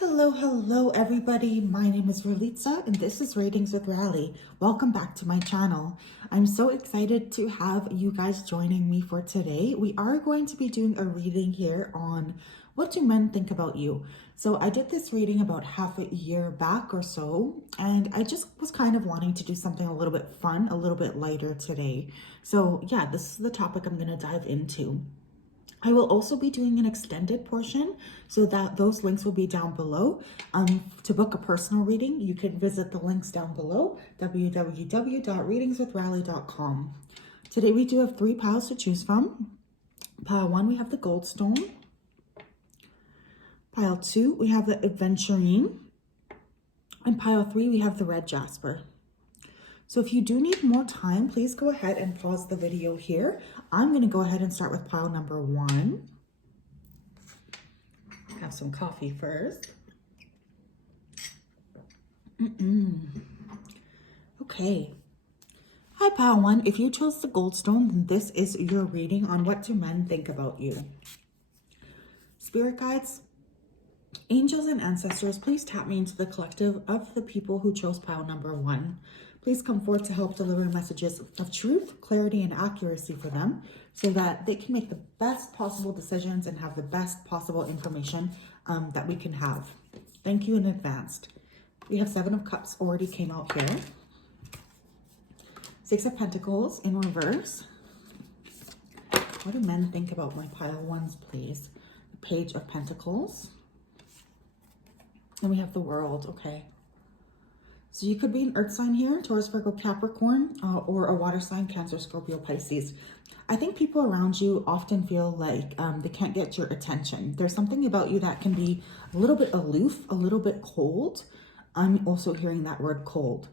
Hello everybody. My name is Ralitza and this is Readings with Rally. Welcome back to my channel. I'm so excited to have you guys joining me for today. We are going to be doing a reading here on what do men think about you. So I did this reading about half a year back or so, and I just was kind of wanting to do something a little bit fun, a little bit lighter today. So yeah, this is the topic I'm going to dive into. I will also be doing an extended portion, so that those links will be down below. To book a personal reading, you can visit the links down below, www.readingswithrally.com. Today we do have 3 piles to choose from. Pile 1, we have the Goldstone. Pile 2, we have the Adventurine. And pile 3, we have the Red Jasper. So if you do need more time, please go ahead and pause the video here. I'm going to go ahead and start with pile number 1. Have some coffee first. Okay. Hi, pile 1. If you chose the Goldstone, then this is your reading on what do men think about you. Spirit guides, angels, and ancestors, please tap me into the collective of the people who chose pile number 1. Please come forth to help deliver messages of truth, clarity, and accuracy for them so that they can make the best possible decisions and have the best possible information that we can have. Thank you in advance. We have 7 of Cups already came out here. 6 of Pentacles in reverse. What do men think about my pile 1s, please? The Page of Pentacles. And we have the World, okay. So you could be an earth sign here, Taurus, Virgo, Capricorn, or a water sign, Cancer, Scorpio, Pisces. I think people around you often feel like they can't get your attention. There's something about you that can be a little bit aloof, a little bit cold. I'm also hearing that word cold.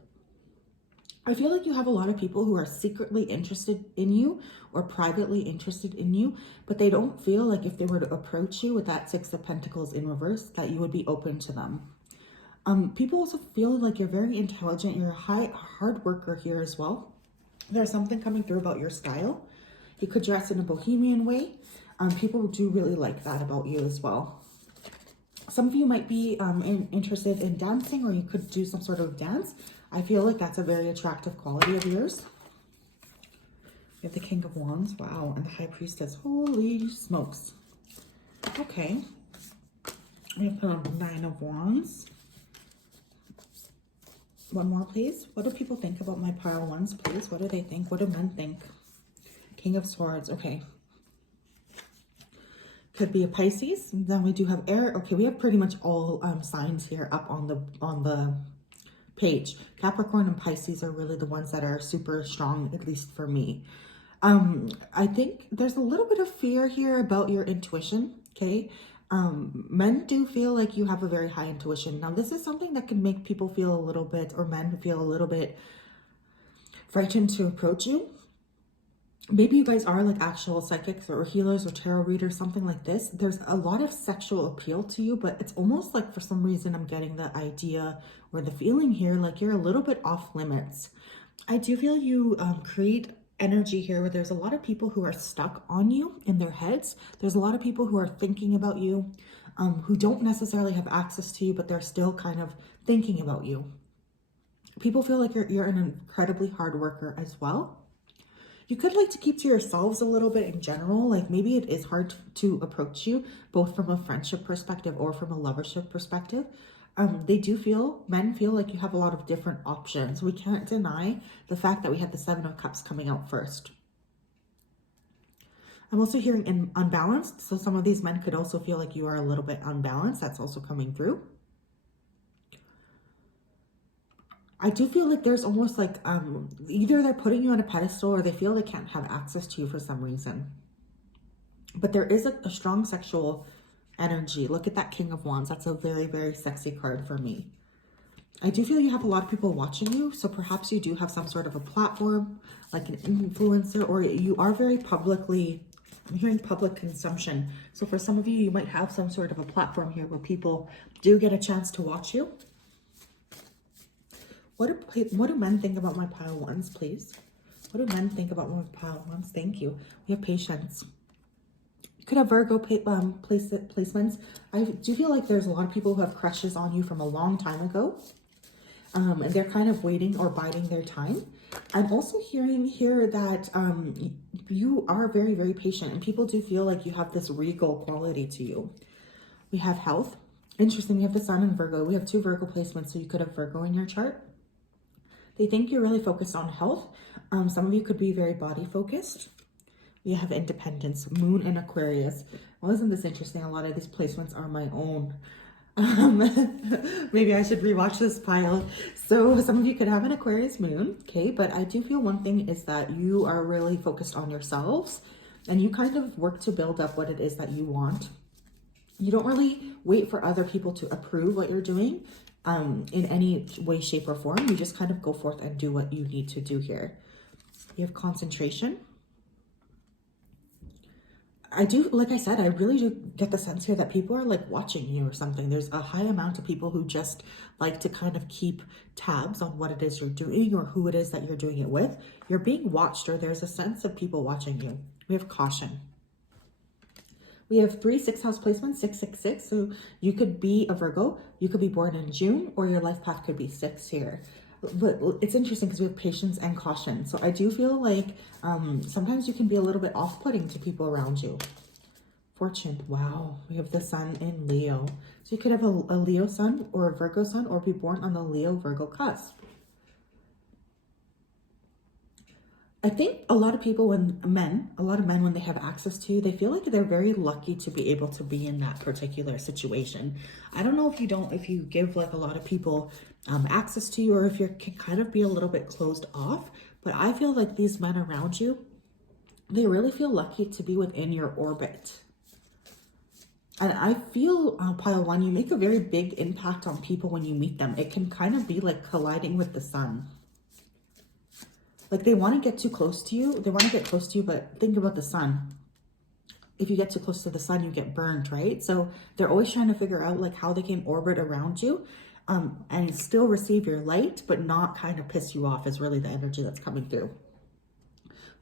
I feel like you have a lot of people who are secretly interested in you or privately interested in you, but they don't feel like if they were to approach you with that 6 of Pentacles in reverse, that you would be open to them. People also feel like you're very intelligent. You're a hard worker here as well. There's something coming through about your style. You could dress in a bohemian way. People do really like that about you as well. Some of you might be interested in dancing, or you could do some sort of dance. I feel like that's a very attractive quality of yours. We have the King of Wands. Wow. And the High Priestess. Holy smokes. Okay. We have the 9 of Wands. One more, please. What do people think about my pile 1s, please? What do they think? What do men think? King of Swords. Okay. Could be a Pisces. Then we do have air. Okay, we have pretty much all signs here up on the page. Capricorn and Pisces are really the ones that are super strong, at least for me. I think there's a little bit of fear here about your intuition. Okay. Men do feel like you have a very high intuition. Now, this is something that can make people feel a little bit, or men feel a little bit frightened to approach you. Maybe you guys are like actual psychics or healers or tarot readers, something like this. There's a lot of sexual appeal to you, but it's almost like for some reason I'm getting the idea or the feeling here like you're a little bit off limits. I do feel you create energy here where there's a lot of people who are stuck on you in their heads. There's a lot of people who are thinking about you, who don't necessarily have access to you, but they're still kind of thinking about you. People feel like you're an incredibly hard worker as well. You could like to keep to yourselves a little bit in general. Like maybe it is hard to approach you, both from a friendship perspective or from a lovership perspective. Men feel like you have a lot of different options. We can't deny the fact that we had the 7 of Cups coming out first. I'm also hearing unbalanced. So some of these men could also feel like you are a little bit unbalanced. That's also coming through. I do feel like there's almost like either they're putting you on a pedestal or they feel they can't have access to you for some reason. But there is a strong sexual energy. Look at that King of Wands. That's a very, very sexy card for me. I do feel you have a lot of people watching you. So perhaps you do have some sort of a platform, like an influencer, or you are very publicly, I'm hearing public consumption. So for some of you, you might have some sort of a platform here where people do get a chance to watch you. What do men think about my pile 1s, please? What do men think about my pile 1s? Thank you. We have Patience. could have Virgo placements. I do feel like there's a lot of people who have crushes on you from a long time ago. And they're kind of waiting or biding their time. I'm also hearing here that you are very, very patient, and people do feel like you have this regal quality to you. We have health. Interesting, we have the Sun and Virgo. We have 2 Virgo placements, so you could have Virgo in your chart. They think you're really focused on health. Some of you could be very body focused. We have independence, Moon and Aquarius. Well, isn't this interesting? A lot of these placements are my own. Maybe I should rewatch this pile. So some of you could have an Aquarius moon, okay? But I do feel one thing is that you are really focused on yourselves, and you kind of work to build up what it is that you want. You don't really wait for other people to approve what you're doing in any way, shape, or form. You just kind of go forth and do what you need to do here. You have concentration. I do, like I said, I really do get the sense here that people are like watching you or something. There's a high amount of people who just like to kind of keep tabs on what it is you're doing or who it is that you're doing it with. You're being watched, or there's a sense of people watching you. We have caution. We have 3 6th house placements, 666. So you could be a Virgo, you could be born in June, or your life path could be 6 here. But it's interesting because we have patience and caution. So I do feel like sometimes you can be a little bit off-putting to people around you. Fortune, wow. We have the Sun in Leo. So you could have a Leo Sun or a Virgo Sun, or be born on the Leo-Virgo cusp. I think a lot of people, when men they have access to you, they feel like they're very lucky to be able to be in that particular situation. I don't know if you give like a lot of people access to you, or if you can kind of be a little bit closed off, but I feel like these men around you, they really feel lucky to be within your orbit. And I feel, pile 1, you make a very big impact on people when you meet them. It can kind of be like colliding with the sun. Like they want to get too close to you. They want to get close to you, but think about the sun. If you get too close to the sun, you get burned, right? So they're always trying to figure out like how they can orbit around you and still receive your light, but not kind of piss you off is really the energy that's coming through.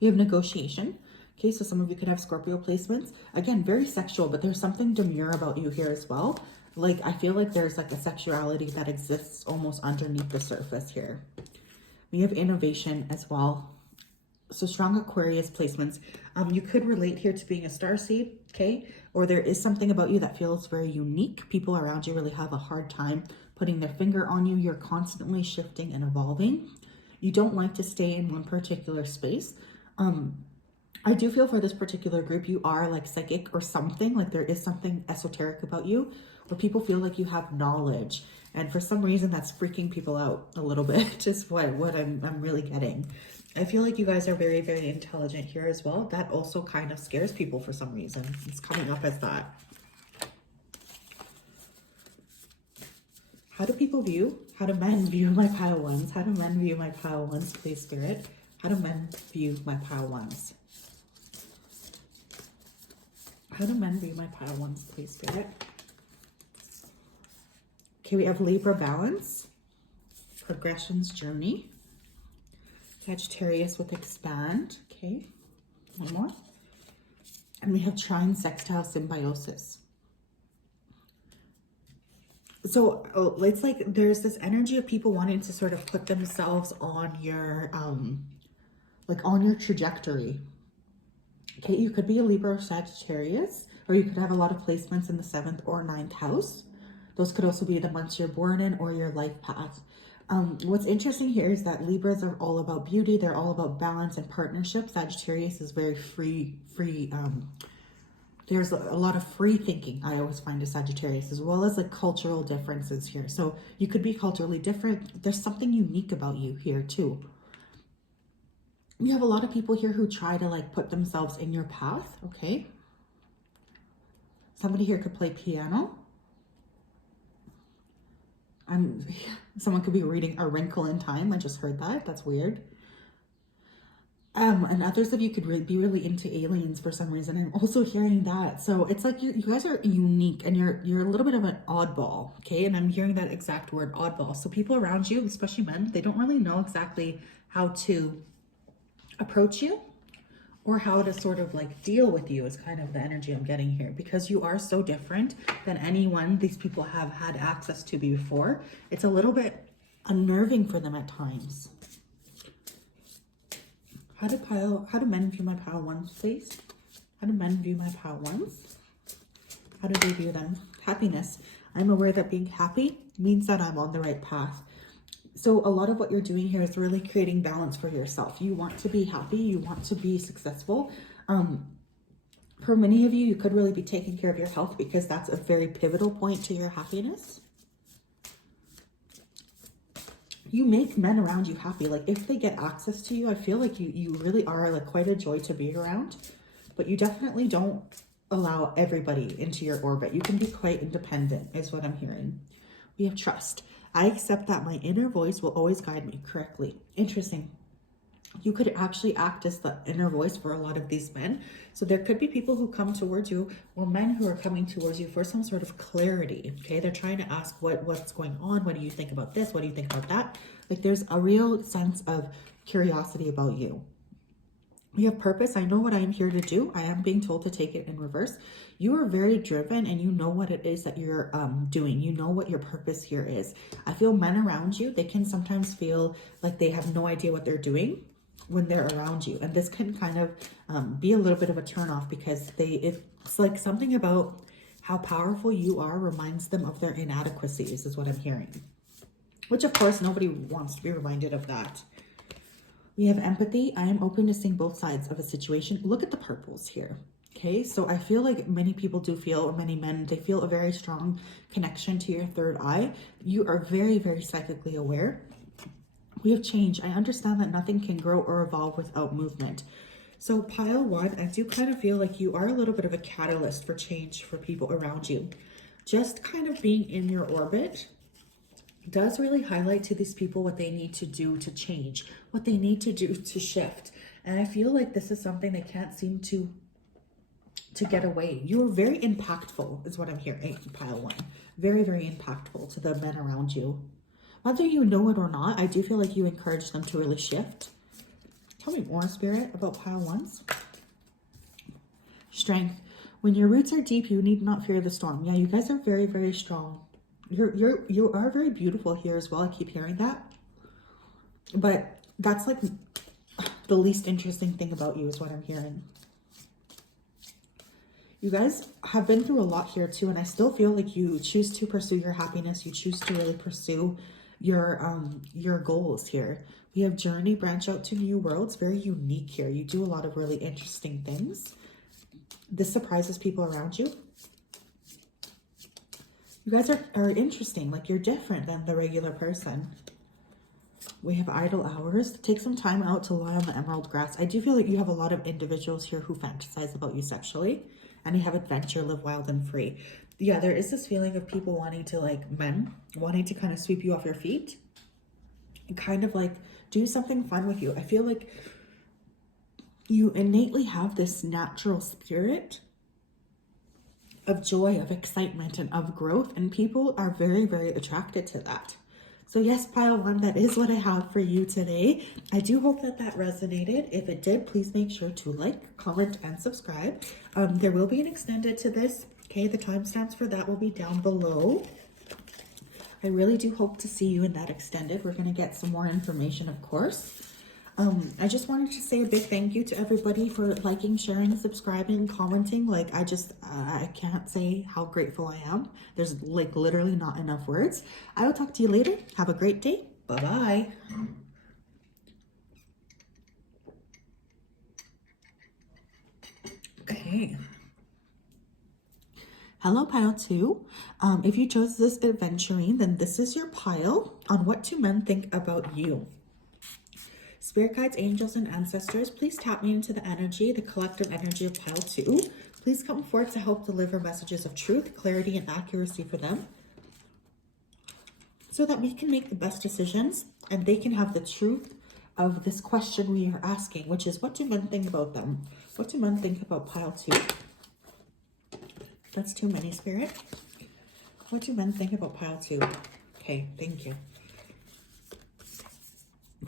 We have negotiation. Okay, so some of you could have Scorpio placements. Again, very sexual, but there's something demure about you here as well. Like I feel like there's like a sexuality that exists almost underneath the surface here. We have innovation as well. So strong Aquarius placements. You could relate here to being a starseed, okay? Or there is something about you that feels very unique. People around you really have a hard time putting their finger on you. You're constantly shifting and evolving. You don't like to stay in one particular space. I do feel for this particular group, you are like psychic or something. Like there is something esoteric about you where people feel like you have knowledge. And for some reason, that's freaking people out a little bit, just what I'm really getting. I feel like you guys are very, very intelligent here as well. That also kind of scares people for some reason. It's coming up as that. How do men view my pile 1s? How do men view my pile 1s, please, Spirit? How do men view my pile 1s? How do men view my pile 1s, please, Spirit? Okay, we have Libra balance, progressions journey, Sagittarius with expand. Okay, one more. And we have trine sextile symbiosis. So it's like there's this energy of people wanting to sort of put themselves on your, like on your trajectory. Okay, you could be a Libra or Sagittarius, or you could have a lot of placements in the 7th or 9th house. Those could also be the months you're born in or your life path. What's interesting here is that Libras are all about beauty. They're all about balance and partnership. Sagittarius is very free. There's a lot of free thinking, I always find, a Sagittarius, as well as like cultural differences here. So you could be culturally different. There's something unique about you here too. You have a lot of people here who try to like put themselves in your path, okay? Somebody here could play piano. Someone could be reading A Wrinkle in Time. I just heard that. That's weird. And others of you could be really into aliens for some reason. I'm also hearing that. So it's like you guys are unique and you're a little bit of an oddball, okay? And I'm hearing that exact word, oddball. So people around you, especially men, they don't really know exactly how to approach you or how to sort of like deal with you is kind of the energy I'm getting here, because you are so different than anyone these people have had access to before. It's a little bit unnerving for them at times. How do men view my pile ones, please? How do men view my pile ones? How do they view them? Happiness. I'm aware that being happy means that I'm on the right path. So a lot of what you're doing here is really creating balance for yourself. You want to be happy. You want to be successful. For many of you, you could really be taking care of your health, because that's a very pivotal point to your happiness. You make men around you happy. Like if they get access to you, I feel like you really are like quite a joy to be around, but you definitely don't allow everybody into your orbit. You can be quite independent is what I'm hearing. We have trust. I accept that my inner voice will always guide me correctly. Interesting. You could actually act as the inner voice for a lot of these men. So there could be people who come towards you, or men who are coming towards you for some sort of clarity. Okay, they're trying to ask what's going on. What do you think about this? What do you think about that? Like there's a real sense of curiosity about you. We have purpose. I know what I am here to do. I am being told to take it in reverse. You are very driven, and you know what it is that you're doing. You know what your purpose here is. I feel men around you, they can sometimes feel like they have no idea what they're doing when they're around you. And this can kind of be a little bit of a turnoff, because it's like something about how powerful you are reminds them of their inadequacies is what I'm hearing. Which of course, nobody wants to be reminded of that. We have empathy. I am open to seeing both sides of a situation. Look at the purples here. Okay, so I feel like many people do feel, or many men, they feel a very strong connection to your third eye. You are very, very psychically aware. We have change. I understand that nothing can grow or evolve without movement. So pile one, I do kind of feel like you are a little bit of a catalyst for change for people around you. Just kind of being in your orbit does really highlight to these people what they need to do to change, what they need to do to shift. And I feel like this is something they can't seem to get away. You're very impactful is what I'm hearing, pile one. Very, very impactful to the men around you. Whether you know it or not, I do feel like you encourage them to really shift. Tell me more, Spirit, about pile ones. Strength. When your roots are deep, you need not fear the storm. Yeah, you guys are very, very strong. You are very beautiful here as well. I keep hearing that. But that's like the least interesting thing about you is what I'm hearing. You guys have been through a lot here too, and I still feel like you choose to pursue your happiness. You choose to really pursue your goals here. We have journey, branch out to new worlds. Very unique here. You do a lot of really interesting things. This surprises people around you. You guys are interesting. Like you're different than the regular person. We have idle hours. Take some time out to lie on the emerald grass. I do feel like you have a lot of individuals here who fantasize about you sexually, and you have adventure, live wild and free. Yeah, there is this feeling of people wanting to, like men, wanting to kind of sweep you off your feet and kind of like do something fun with you. I feel like you innately have this natural spirit of joy, of excitement, and of growth, and people are very, very attracted to that. So yes, pile one, that is what I have for you today. I do hope that resonated. If it did, please make sure to like, comment, and subscribe. There will be an extended to this. Okay, the timestamps for that will be down below. I really do hope to see you in that extended. We're going to get some more information, of course. I just wanted to say a big thank you to everybody for liking, sharing, subscribing, commenting. Like, I can't say how grateful I am. There's like literally not enough words. I will talk to you later. Have a great day. Bye-bye. Okay. Hello, pile two. If you chose this adventuring, then this is your pile on what do men think about you. Spirit guides, angels, and ancestors, please tap me into the energy, the collective energy of pile two. Please come forth to help deliver messages of truth, clarity, and accuracy for them, so that we can make the best decisions and they can have the truth of this question we are asking, which is, what do men think about them? What do men think about pile two? That's too many, Spirit. What do men think about pile two? Okay, thank you.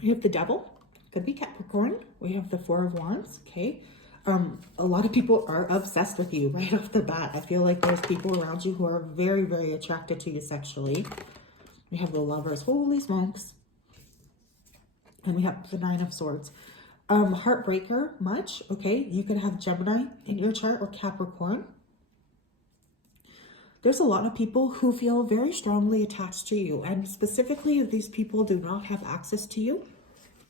We have the Devil. Could be Capricorn. We have the Four of Wands. Okay. A lot of people are obsessed with you right off the bat. I feel like there's people around you who are very, very attracted to you sexually. We have the Lovers. Holy smokes. And we have the Nine of Swords. Heartbreaker, much. Okay, you could have Gemini in your chart or Capricorn. There's a lot of people who feel very strongly attached to you. And specifically, if these people do not have access to you,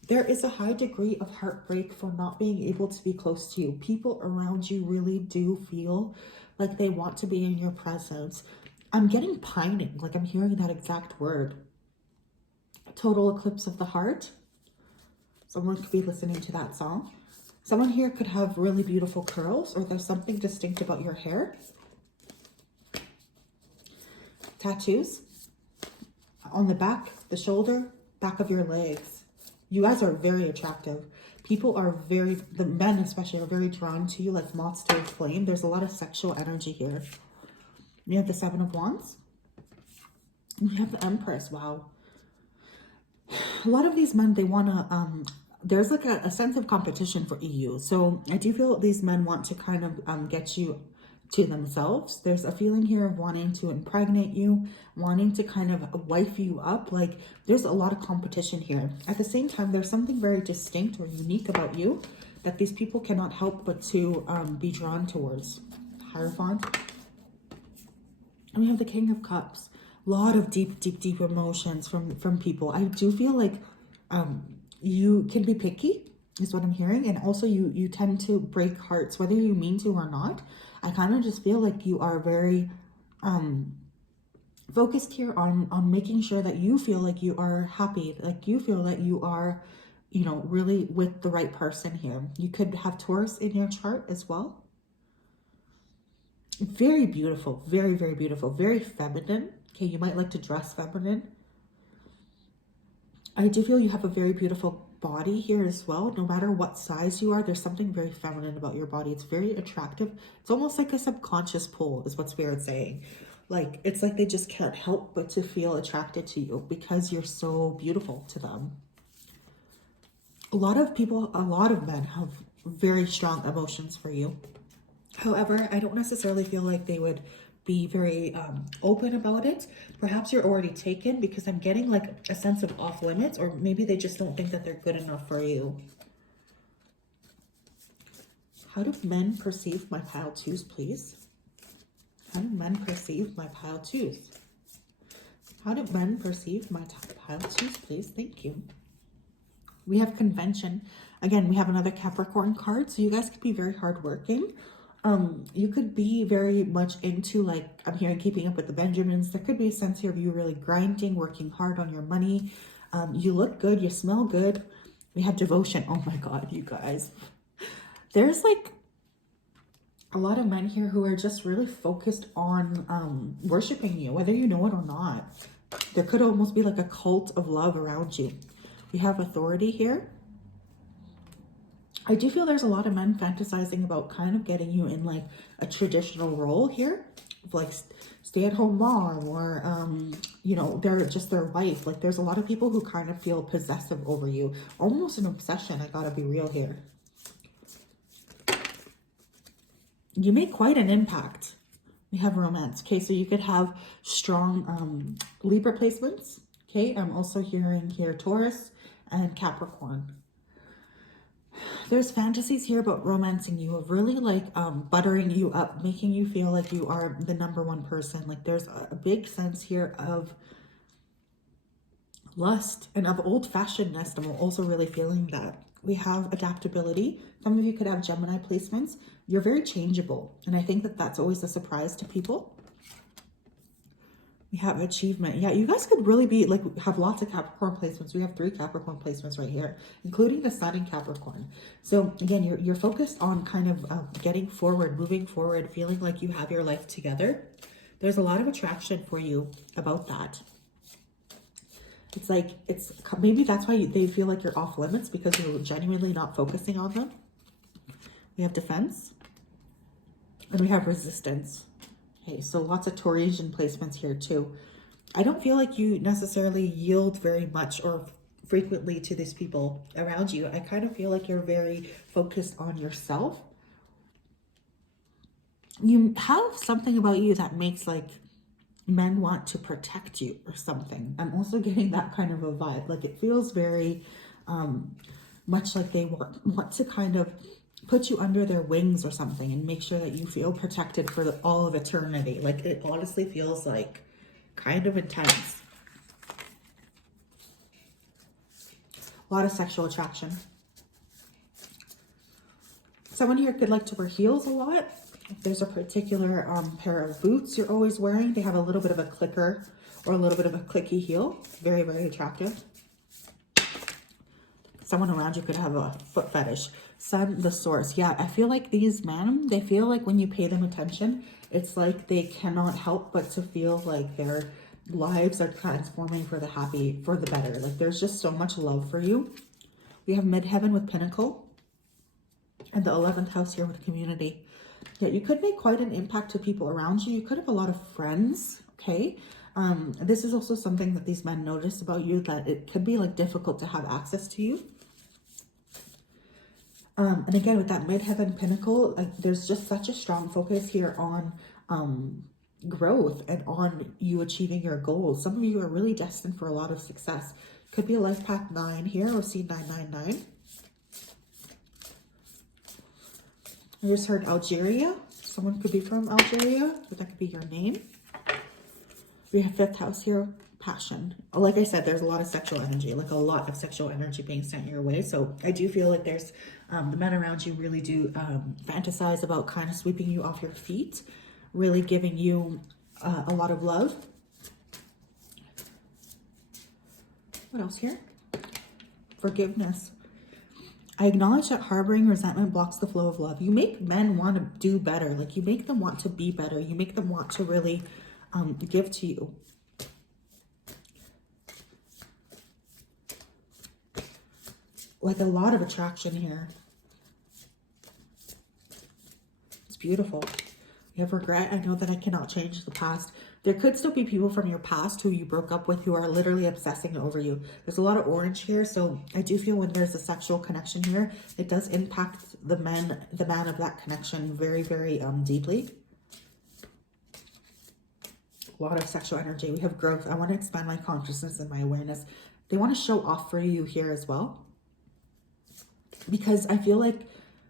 there is a high degree of heartbreak for not being able to be close to you. People around you really do feel like they want to be in your presence. I'm getting pining, like I'm hearing that exact word. Total eclipse of the heart. Someone could be listening to that song. Someone here could have really beautiful curls, or there's something distinct about your hair. Tattoos on the back, the shoulder, back of your legs. You guys are very attractive. People are the men especially are very drawn to you like moths to a flame. There's a lot of sexual energy here. You have the Seven of Wands. You have the Empress. Wow. A lot of these men, they want to, there's like a sense of competition for EU. So I do feel these men want to kind of get you to themselves. There's a feeling here of wanting to impregnate you, wanting to kind of wife you up. Like there's a lot of competition here. At the same time, there's something very distinct or unique about you that these people cannot help but to be drawn towards. Hierophant. And we have the King of Cups. A lot of deep, deep, deep emotions from people. I do feel like you can be picky, is what I'm hearing. And also you tend to break hearts, whether you mean to or not. I kind of just feel like you are very focused here on making sure that you feel like you are happy, like you feel that you are, you know, really with the right person here. You could have Taurus in your chart as well. Very beautiful, very, very beautiful, very feminine. Okay, you might like to dress feminine. I do feel you have a very beautiful body here as well. No matter what size you are, there's something very feminine about your body. It's very attractive. It's almost like a subconscious pull is what Spirit's saying. Like, it's like they just can't help but to feel attracted to you because you're so beautiful to them. A lot of people, a lot of men have very strong emotions for you. However, I don't necessarily feel like they would be very open about it. Perhaps you're already taken because I'm getting like a sense of off limits, or maybe they just don't think that they're good enough for you. How do men perceive my pile twos, please? How do men perceive my pile twos? How do men perceive my pile twos, please? Thank you. We have convention. Again, we have another Capricorn card, so you guys could be very hardworking. You could be very much into, like, I'm hearing keeping up with the Benjamins. There could be a sense here of you really grinding, working hard on your money. You look good. You smell good. We have devotion. Oh my God, you guys. There's like a lot of men here who are just really focused on worshiping you, whether you know it or not. There could almost be like a cult of love around you. We have authority here. I do feel there's a lot of men fantasizing about kind of getting you in like a traditional role here, of like stay-at-home mom, or you know, they're just their wife. Like there's a lot of people who kind of feel possessive over you, almost an obsession. I gotta be real here. You make quite an impact. We have romance. Okay, so you could have strong Libra placements. Okay, I'm also hearing here Taurus and Capricorn. There's fantasies here about romancing you, of really like buttering you up, making you feel like you are the number one person. Like there's a big sense here of lust and of old-fashionedness. I'm also really feeling that. We have adaptability. Some of you could have Gemini placements. You're very changeable, and I think that that's always a surprise to people. We have achievement. Yeah, you guys could really be like have lots of Capricorn placements. We have 3 Capricorn placements right here, including the Sun in Capricorn. So again, you're focused on kind of getting forward, moving forward, feeling like you have your life together. There's a lot of attraction for you about that. It's like, maybe that's why they feel like you're off limits, because you're genuinely not focusing on them. We have defense, and we have resistance. Okay, so lots of Taurasian placements here too. I don't feel like you necessarily yield very much or frequently to these people around you. I kind of feel like you're very focused on yourself. you have something about you that makes like men want to protect you or something. I'm also getting that kind of a vibe. Like it feels very much like they want to kind of put you under their wings or something and make sure that you feel protected for all of eternity. Like it honestly feels like kind of intense. A lot of sexual attraction. Someone here could like to wear heels a lot. If there's a particular pair of boots you're always wearing, they have a little bit of a clicker or a little bit of a clicky heel. Very, very attractive. Someone around you could have a foot fetish. Sun, the source. Yeah, I feel like these men, they feel like when you pay them attention, it's like they cannot help but to feel like their lives are transforming for the better. Like there's just so much love for you. We have midheaven with pinnacle and the 11th house here with community. Yeah, you could make quite an impact to people around you. You could have a lot of friends, okay? This is also something that these men notice about you, that it could be like difficult to have access to you. And again, with that midheaven pinnacle, like there's just such a strong focus here on growth and on you achieving your goals. Some of you are really destined for a lot of success. Could be a life path 9 here or C999. I just heard Algeria. Someone could be from Algeria, but that could be your name. We have 5th house here, passion. Like I said, there's a lot of sexual energy, like a lot of sexual energy being sent your way. So I do feel like there's the men around you really do fantasize about kind of sweeping you off your feet, really giving you a lot of love. What else here? Forgiveness. I acknowledge that harboring resentment blocks the flow of love. You make men want to do better. Like you make them want to be better. You make them want to really give to you. Like a lot of attraction here. It's beautiful. You have regret. I know that I cannot change the past. There could still be people from your past who you broke up with who are literally obsessing over you. There's a lot of orange here, so I do feel when there's a sexual connection here, it does impact the man of that connection very, very deeply. A lot of sexual energy. We have growth. I want to expand my consciousness and my awareness. They want to show off for you here as well. Because I feel like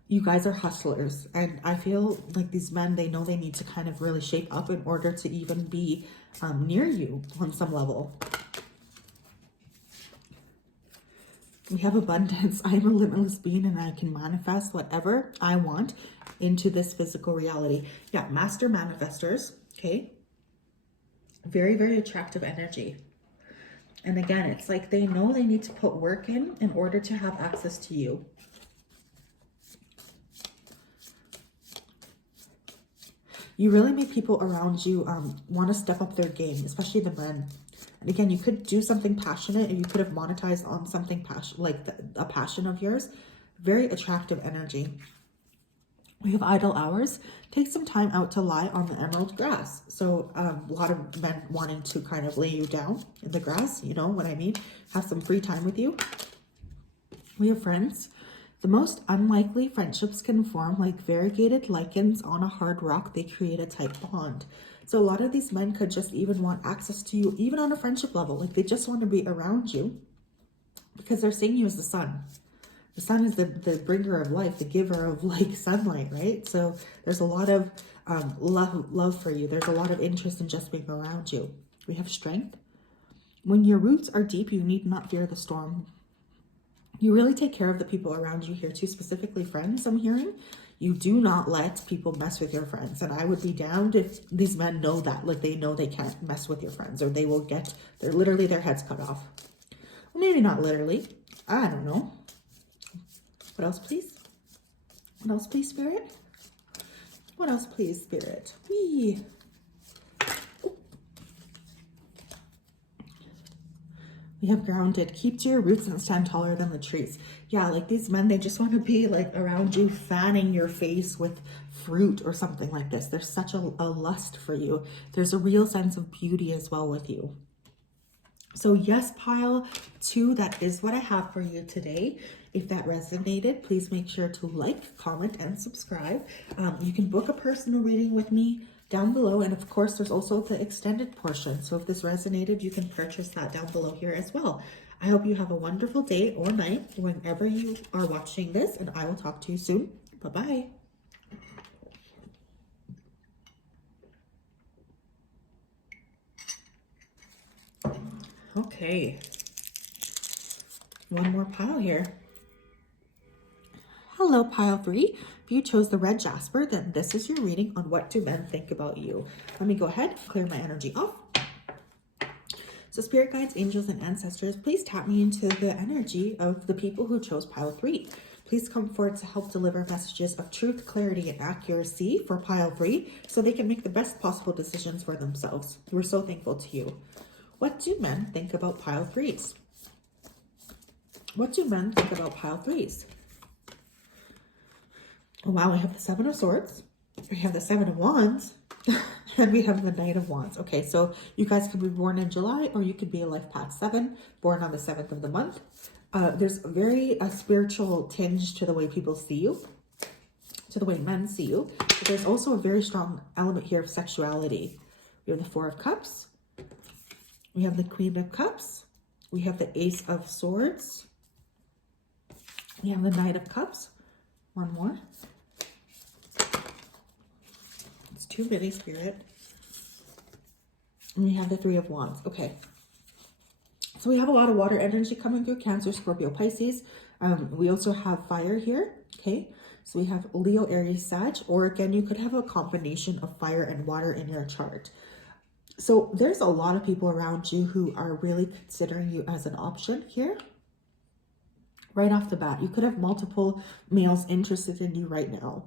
you guys are hustlers, and I feel like these men, they know they need to kind of really shape up in order to even be near you on some level. We have abundance. I am a limitless being and I can manifest whatever I want into this physical reality. Yeah, master manifestors, okay? Very, very attractive energy. And again, it's like they know they need to put work in order to have access to you. You really make people around you want to step up their game, especially the men. And again, you could do something passionate and you could have monetized on something like a passion of yours. Very attractive energy. We have idle hours. Take some time out to lie on the emerald grass. So a lot of men wanting to kind of lay you down in the grass, you know what I mean? Have some free time with you. We have friends. The most unlikely friendships can form like variegated lichens on a hard rock. They create a tight bond. So a lot of these men could just even want access to you, even on a friendship level. Like they just want to be around you because they're seeing you as the sun. The sun is the bringer of life, the giver of like sunlight, right? So there's a lot of love for you. There's a lot of interest in just being around you. We have strength. When your roots are deep, you need not fear the storm. You really take care of the people around you here too, specifically friends, I'm hearing. You do not let people mess with your friends. And I would be downed if these men know that. Like they know they can't mess with your friends or they will get their heads cut off. Well, maybe not literally. I don't know. What else, please? What else, please, Spirit? What else, please, Spirit? Whee! We have grounded. Keep to your roots and stand taller than the trees. Yeah, like these men, they just want to be like around you, fanning your face with fruit or something like this. There's such a lust for you. There's a real sense of beauty as well with you. So yes, pile 2, that is what I have for you today. If that resonated, please make sure to like, comment, and subscribe. You can book a personal reading with me down below. And of course, there's also the extended portion. So if this resonated, you can purchase that down below here as well. I hope you have a wonderful day or night whenever you are watching this, and I will talk to you soon. Bye-bye. Okay, one more pile here. Hello, pile 3. If you chose the red jasper, then this is your reading on what do men think about you. Let me go ahead, clear my energy off. So spirit guides, angels, and ancestors, please tap me into the energy of the people who chose pile 3. Please come forward to help deliver messages of truth, clarity, and accuracy for pile 3 so they can make the best possible decisions for themselves. We're so thankful to you. What do men think about pile 3s? What do men think about pile 3s? Oh, wow, we have the 7 of Swords, we have the 7 of Wands, and we have the Knight of Wands. Okay, so you guys could be born in July, or you could be a life path 7, born on the 7th of the month. There's a very spiritual tinge to the way people see you, to the way men see you. But there's also a very strong element here of sexuality. We have the 4 of Cups. We have the Queen of Cups. We have the Ace of Swords. We have the Knight of Cups. One more. It's too many, Spirit. And we have the 3 of Wands. Okay. So we have a lot of water energy coming through. Cancer, Scorpio, Pisces. We also have fire here. Okay. So we have Leo, Aries, Sag. Or again, you could have a combination of fire and water in your chart. So there's a lot of people around you who are really considering you as an option here. Right off the bat, you could have multiple males interested in you right now.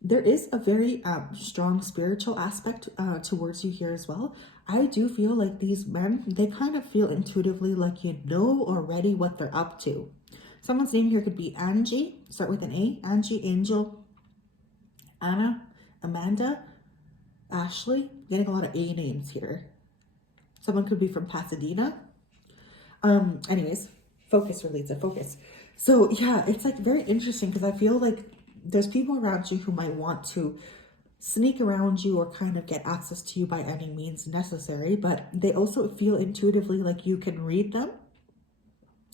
There is a very strong spiritual aspect towards you here as well. I do feel like these men, they kind of feel intuitively like you know already what they're up to. Someone's name here could be Angie, start with an A, Angie, Angel, Anna, Amanda, Ashley. Getting a lot of A names here. Someone could be from Pasadena. Anyways, focus, Ralitza, focus. So yeah, it's like very interesting because I feel like there's people around you who might want to sneak around you or kind of get access to you by any means necessary, but they also feel intuitively like you can read them.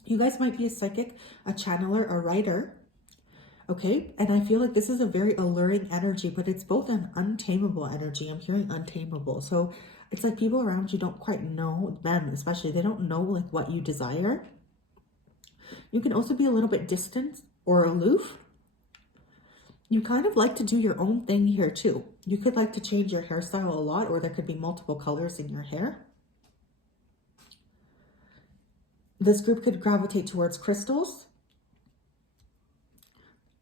You guys might be a psychic, a channeler, a writer. Okay, and I feel like this is a very alluring energy, but it's both an untamable energy. I'm hearing untamable. So it's like people around you don't quite know, men especially, they don't know like what you desire. You can also be a little bit distant or aloof. You kind of like to do your own thing here too. You could like to change your hairstyle a lot, or there could be multiple colors in your hair. This group could gravitate towards crystals.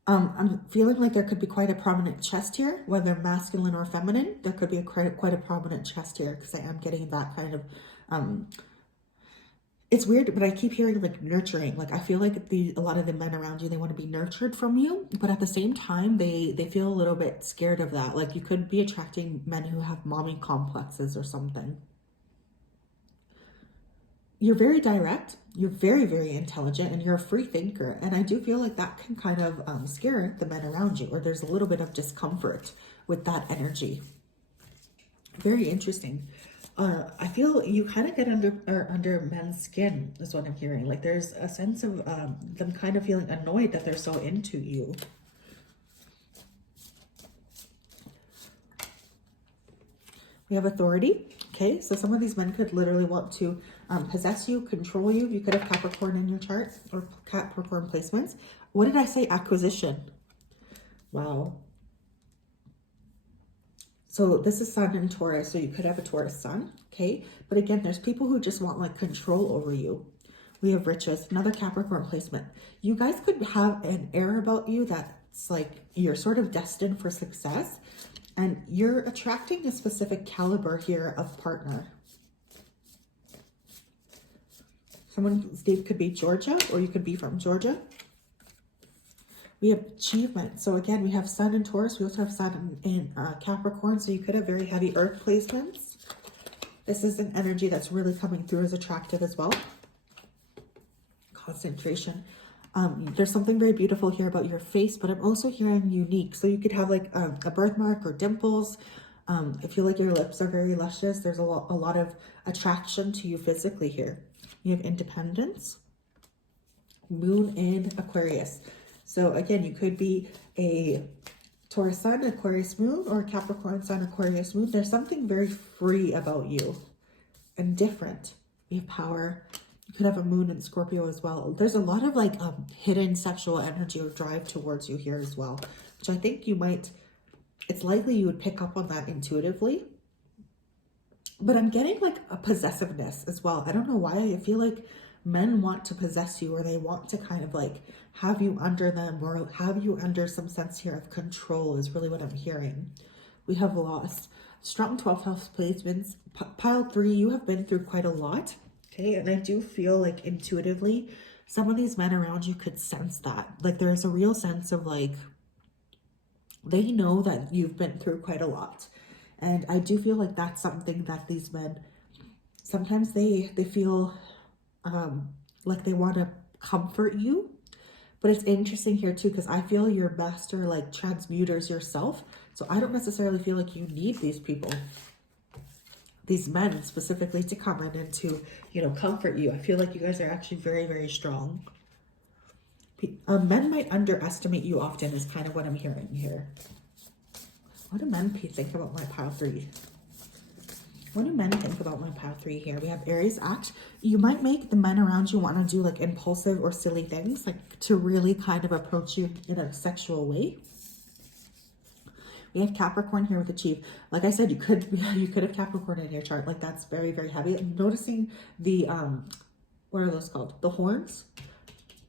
I'm feeling like there could be quite a prominent chest here, whether masculine or feminine. There could be quite a prominent chest here because I am getting that kind of, it's weird, but I keep hearing like nurturing. Like I feel like a lot of the men around you, they want to be nurtured from you, but at the same time, they feel a little bit scared of that. Like you could be attracting men who have mommy complexes or something. You're very direct, you're very, very intelligent, and you're a free thinker. And I do feel like that can kind of scare the men around you, or there's a little bit of discomfort with that energy. Very interesting. I feel you kind of get under men's skin is what I'm hearing. Like there's a sense of them kind of feeling annoyed that they're so into you. We have authority. Okay, so some of these men could literally want to possess you, control you. You could have Capricorn in your chart or Capricorn placements. What did I say? Acquisition. Wow. So this is Sun and Taurus, so you could have a Taurus Sun, okay? But again, there's people who just want like control over you. We have riches, another Capricorn placement. You guys could have an air about you that's like you're sort of destined for success, and you're attracting a specific caliber here of partner. Someone's name could be Georgia, or you could be from Georgia. We have achievement. So again, we have Sun in Taurus. We also have Sun in Capricorn. So you could have very heavy earth placements. This is an energy that's really coming through as attractive as well. Concentration. There's something very beautiful here about your face, but I'm also hearing unique. So you could have like a birthmark or dimples. I feel like your lips are very luscious. There's a lot of attraction to you physically here. You have independence. Moon in Aquarius. So again, you could be a Taurus sun, Aquarius moon, or Capricorn sun, Aquarius moon. There's something very free about you and different. You have power. You could have a moon in Scorpio as well. There's a lot of like hidden sexual energy or drive towards you here as well, which I think you might, it's likely you would pick up on that intuitively. But I'm getting like a possessiveness as well. I don't know why. I feel like men want to possess you, or they want to kind of like have you under them, or have you under some sense here of control is really what I'm hearing. We have lost. Strong 12th house placements. Pile 3, you have been through quite a lot. Okay, and I do feel like intuitively, some of these men around you could sense that. Like there's a real sense of like, they know that you've been through quite a lot. And I do feel like that's something that these men, sometimes they feel like they want to comfort you. But it's interesting here too, because I feel you're master like transmuters yourself. So I don't necessarily feel like you need these people, these men specifically, to come in and to, you know, comfort you. I feel like you guys are actually very, very strong. Men might underestimate you often is kind of what I'm hearing here. What do men think about my pile 3? What do men think about my pile 3 here? We have Aries act. You might make the men around you want to do like impulsive or silly things, like to really kind of approach you in a sexual way. We have Capricorn here with achieve. Like I said, you could have Capricorn in your chart. Like that's very, very heavy. I'm noticing the, what are those called? The horns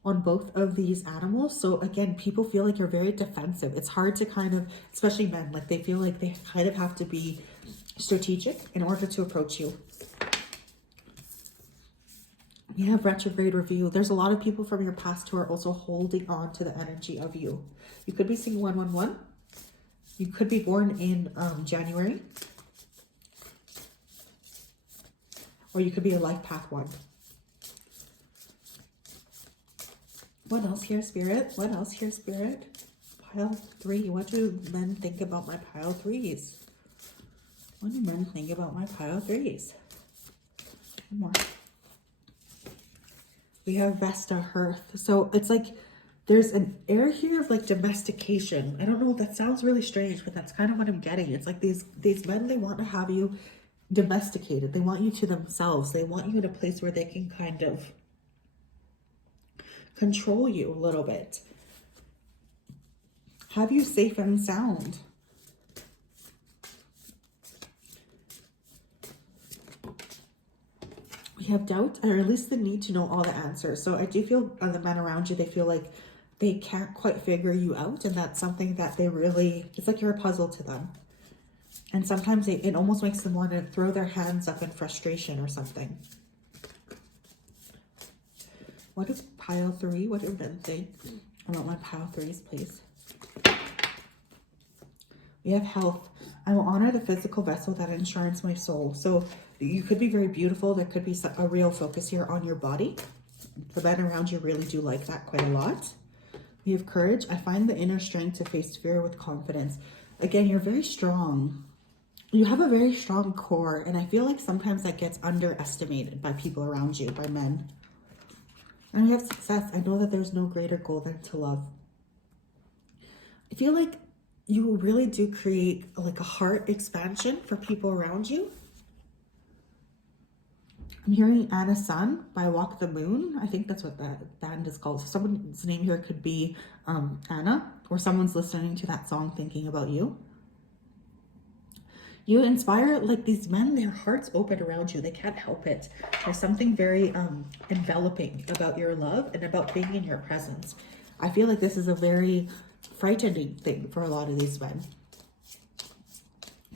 on both of these animals. So again, people feel like you're very defensive. It's hard to kind of, especially men, like they feel like they kind of have to be strategic in order to approach you. You have retrograde review. There's a lot of people from your past who are also holding on to the energy of you. You could be seeing 111. You could be born in January. Or you could be a life path 1. What else here, Spirit? What else here, Spirit? Pile 3. What do men think about my pile 3s? What do men think about my pile 3s? One more. We have Vesta, Hearth. So it's like there's an air here of like domestication. I don't know, that sounds really strange, but that's kind of what I'm getting. It's like these men, they want to have you domesticated. They want you to themselves. They want you in a place where they can kind of control you a little bit. Have you safe and sound. We have doubt, or at least the need to know all the answers. So I do feel the men around you, they feel like they can't quite figure you out, and that's something that they really, it's like you're a puzzle to them. And sometimes it almost makes them want to throw their hands up in frustration or something. What is pile 3? What do men think about my pile 3s, please? We have health. I will honor the physical vessel that enshrines my soul. So you could be very beautiful. There could be a real focus here on your body. The men around you really do like that quite a lot. We have courage. I find the inner strength to face fear with confidence. Again, you're very strong. You have a very strong core, and I feel like sometimes that gets underestimated by people around you, by men. And we have success. I know that there's no greater goal than to love. I feel like you really do create like a heart expansion for people around you. I'm hearing Anna Sun by Walk the Moon. I think that's what that band is called. So someone's name here could be Anna, or someone's listening to that song thinking about you. You inspire like these men, their hearts open around you. They can't help it. There's something very enveloping about your love and about being in your presence. I feel like this is a very frightening thing for a lot of these men.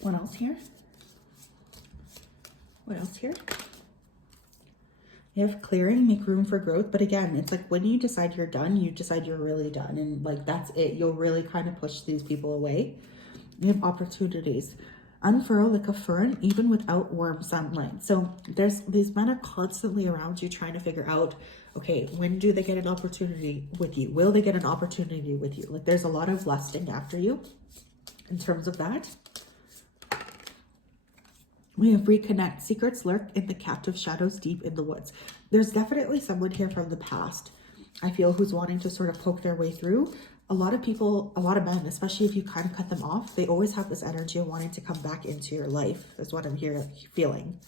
What else here? What else here? You have clearing, make room for growth. But again, it's like when you decide you're done, you decide you're really done. And like, that's it. You'll really kind of push these people away. You have opportunities. unfurl like a fern even without warm sunlight. So there's these men are constantly around you trying to figure out, okay, when do they get an opportunity with you? Will they get an opportunity with you? Like there's a lot of lusting after you in terms of that. We have reconnect. Secrets lurk in the captive shadows deep in the woods. There's definitely someone here from the past, I feel, who's wanting to sort of poke their way through. A lot of people, a lot of men, especially if you kind of cut them off, they always have this energy of wanting to come back into your life, is what I'm here feeling.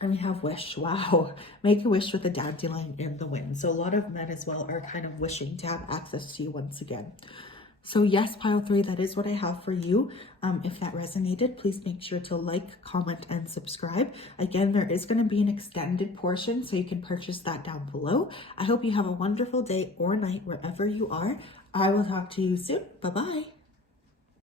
And we have wish. Wow. Make a wish with the dandelion in the wind. So a lot of men as well are kind of wishing to have access to you once again. So yes, pile 3, that is what I have for you. If that resonated, please make sure to like, comment, and subscribe. Again, there is going to be an extended portion, so you can purchase that down below. I hope you have a wonderful day or night wherever you are. I will talk to you soon. Bye-bye.